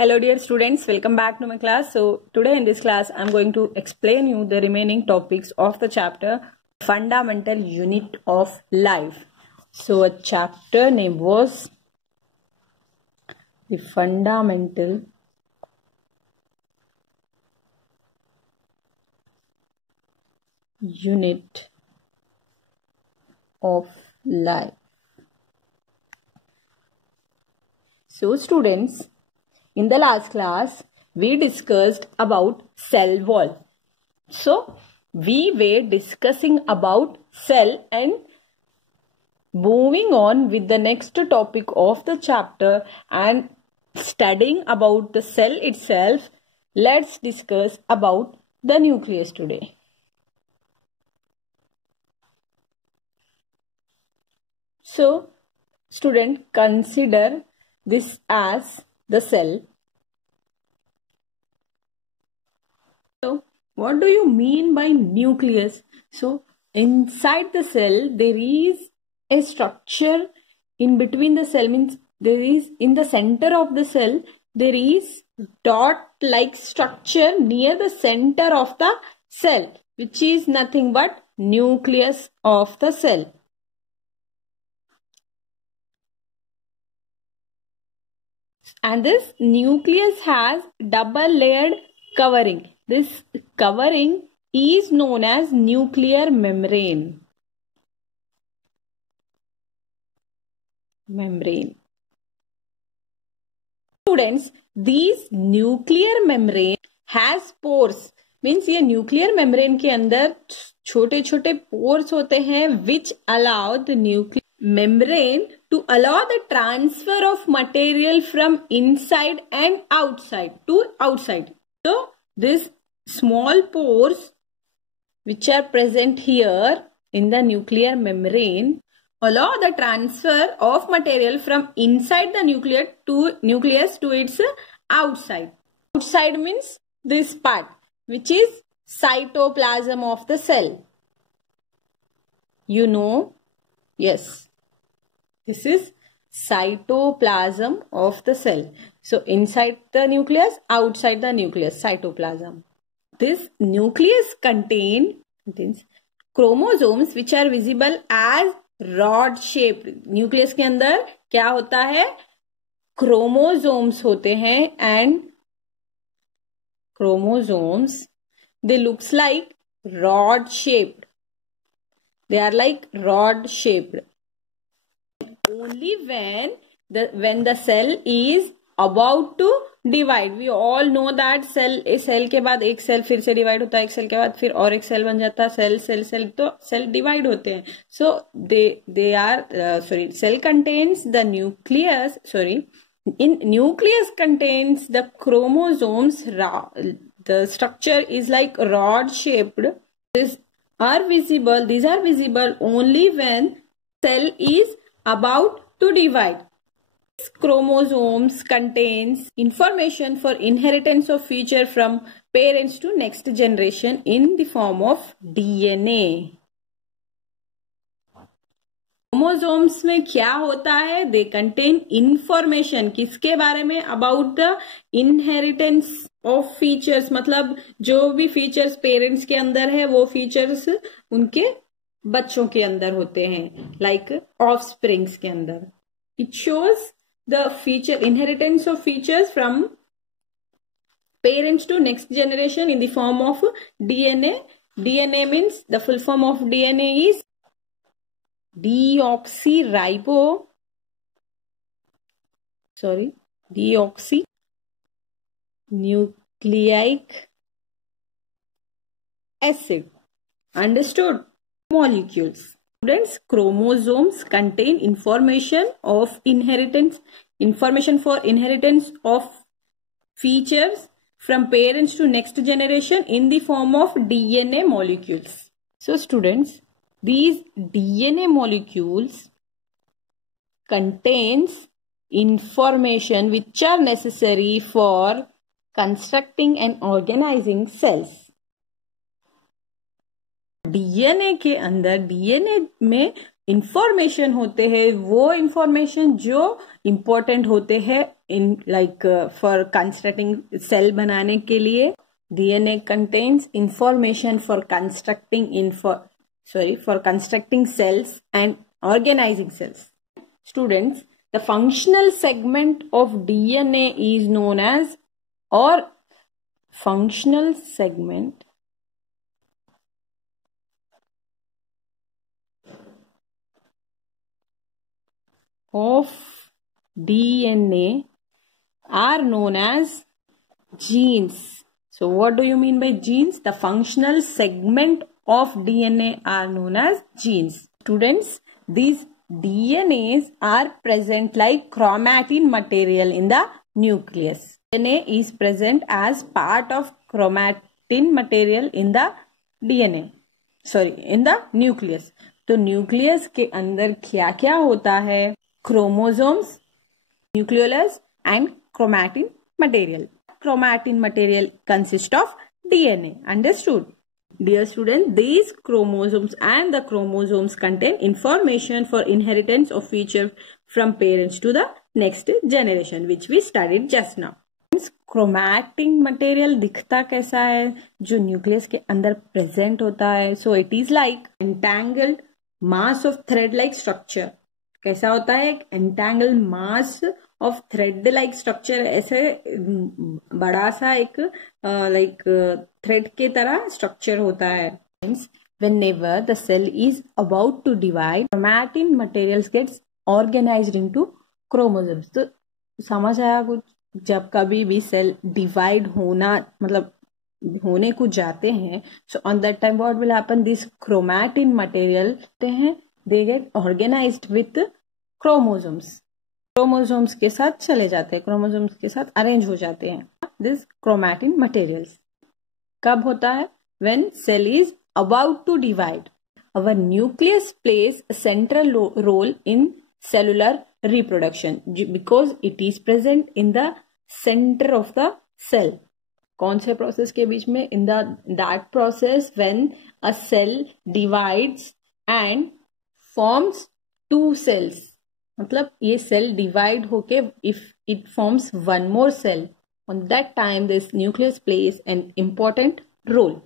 Hello dear students, welcome back to my class. So today in this class I am going to explain you the remaining topics of the chapter Fundamental Unit of Life. So a chapter name was the Fundamental Unit of Life. So students, in the last class, we discussed about cell wall. So, we were discussing about cell and moving on with the next topic of the chapter and studying about the cell itself. Let's discuss about the nucleus today. So, student, consider this as the cell. So, what do you mean by nucleus? So, inside the cell, there is a structure in between the cell, means there is in the center of the cell, there is dot-like structure near the center of the cell, which is nothing but nucleus of the cell. And this nucleus has double layered covering. This covering is known as nuclear membrane. Students, these nuclear membrane has pores. Means ये nuclear membrane के अंदर छोटे छोटे pores होते हैं which allow the nuclear membrane to allow the transfer of material from inside and outside to outside. So, these small pores which are present here in the nuclear membrane allow the transfer of material from inside the nucleus to its outside. Outside means this part, which is cytoplasm of the cell. You know, yes. This is cytoplasm of the cell. So, inside the nucleus, outside the nucleus, cytoplasm. This nucleus contains chromosomes which are visible as rod shaped. Nucleus के अंदर क्या होता है? Chromosomes होते हैं and chromosomes, they looks like rod shaped. They are like rod shaped. Only when the cell is about to divide. We all know that cell के बाद एक cell फिर से divide होता है, एक cell के बाद फिर और एक cell बन जाता है, cell तो cell divide होते हैं. So they are cell contains the nucleus. In nucleus contains the chromosomes. The structure is like rod shaped. These are visible only when cell is about to divide. Chromosomes contains information for inheritance of feature from parents to next generation in the form of DNA. Chromosomes में क्या होता है? They contain information. किसके बारे में? About the inheritance of features. मतलब जो भी features parents के अंदर है वो features उनके बच्चों के अंदर होते हैं, like offsprings के अंदर. It shows the inheritance of features from parents to next generation in the form of DNA. DNA means the full form of DNA is deoxynucleic acid. Understood? Molecules. Students, chromosomes contain information for inheritance of features from parents to next generation in the form of DNA molecules. So students, these DNA molecules contains information which are necessary for constructing and organizing cells. DNA के अंदर, DNA में information होते हैं वो information जो important होते हैं in like for constructing cell बनाने के लिए. DNA contains information for constructing for constructing cells and organizing cells. Students, the functional segment of DNA is known as, or functional segment of DNA are known as genes. So what do you mean by genes? The functional segment of DNA are known as genes. Students, these DNAs are present like chromatin material in the nucleus. DNA is present as part of chromatin material in the DNA. in the nucleus. तो nucleus के अंदर क्या क्या होता है? Chromosomes, nucleolus and chromatin material. Chromatin material consists of DNA. Understood? Dear students, these chromosomes and the chromosomes contain information for inheritance of feature from parents to the next generation, which we studied just now. Chromatin material दिखता कैसा है? जो nucleus के अंदर present होता है. So it is like entangled mass of thread-like structure. कैसा होता है? एक entangled mass of thread-like structure. ऐसे बड़ा सा एक like thread के तरह structure होता है. Whenever the cell is about to divide, chromatin materials gets organized into chromosomes. तो समझ आया कुछ? जब कभी भी सेल डिवाइड होना मतलब होने को जाते हैं, so on that time what will happen? This chromatin material they get organized with chromosomes. Chromosomes के साथ चले जाते हैं, क्रोमोसोम्स के साथ अरेंज हो जाते हैं. दिस क्रोमैटिन मटेरियल्स कब होता है? When cell is about to divide. Our nucleus plays a central role in cellular reproduction because it is present in the centre of the cell. कौन से प्रोसेस के बीच में? In that process when a cell divides and forms two cells. मतलब ये cell divide होके if it forms one more cell, on that time this nucleus plays an important role.